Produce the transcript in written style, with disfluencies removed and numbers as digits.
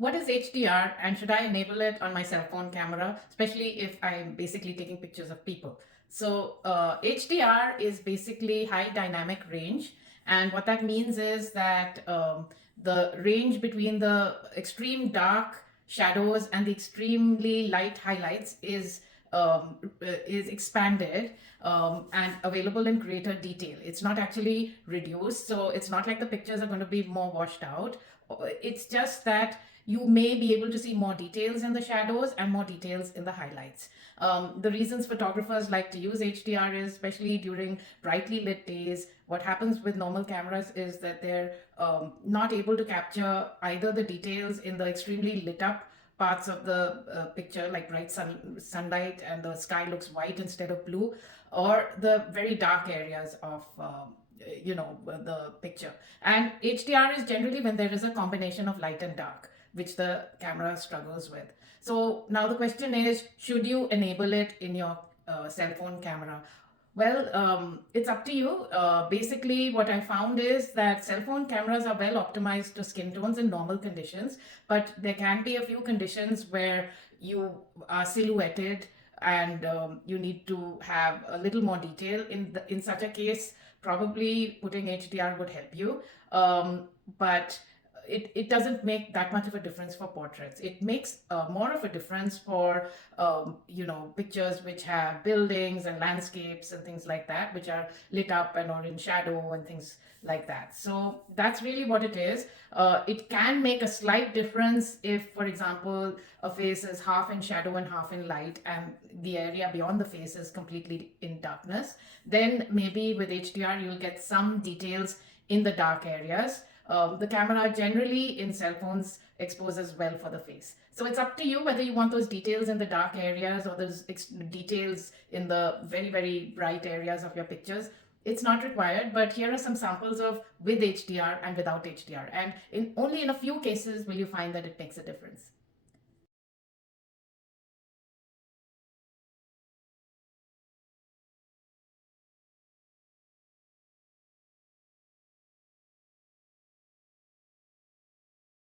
What is HDR and should I enable it on my cell phone camera, especially if I'm basically taking pictures of people? So HDR is basically high dynamic range. And what that means is that the range between the extreme dark shadows and the extremely light highlights is expanded and available in greater detail. It's not actually reduced, so it's not like the pictures are going to be more washed out. It's just that you may be able to see more details in the shadows and more details in the highlights. The reasons photographers like to use HDR is, especially during brightly lit days, what happens with normal cameras is that they're not able to capture either the details in the extremely lit up parts of the picture, like bright sunlight and the sky looks white instead of blue, or the very dark areas of the picture. And HDR is generally when there is a combination of light and dark, which the camera struggles with. So now the question is, should you enable it in your cell phone camera? Well, it's up to you. Basically, what I found is that cell phone cameras are well optimized to skin tones in normal conditions, but there can be a few conditions where you are silhouetted and you need to have a little more detail. In such a case, probably putting HDR would help you. But it doesn't make that much of a difference for portraits. It makes more of a difference for pictures which have buildings and landscapes and things like that, which are lit up and or in shadow and things like that. So that's really what it is. It can make a slight difference if, for example, a face is half in shadow and half in light and the area beyond the face is completely in darkness. Then maybe with HDR you'll get some details in the dark areas. The camera generally in cell phones exposes well for the face. So it's up to you whether you want those details in the dark areas or those details in the very, very bright areas of your pictures. It's not required, but here are some samples of with HDR and without HDR. And only in a few cases will you find that it makes a difference.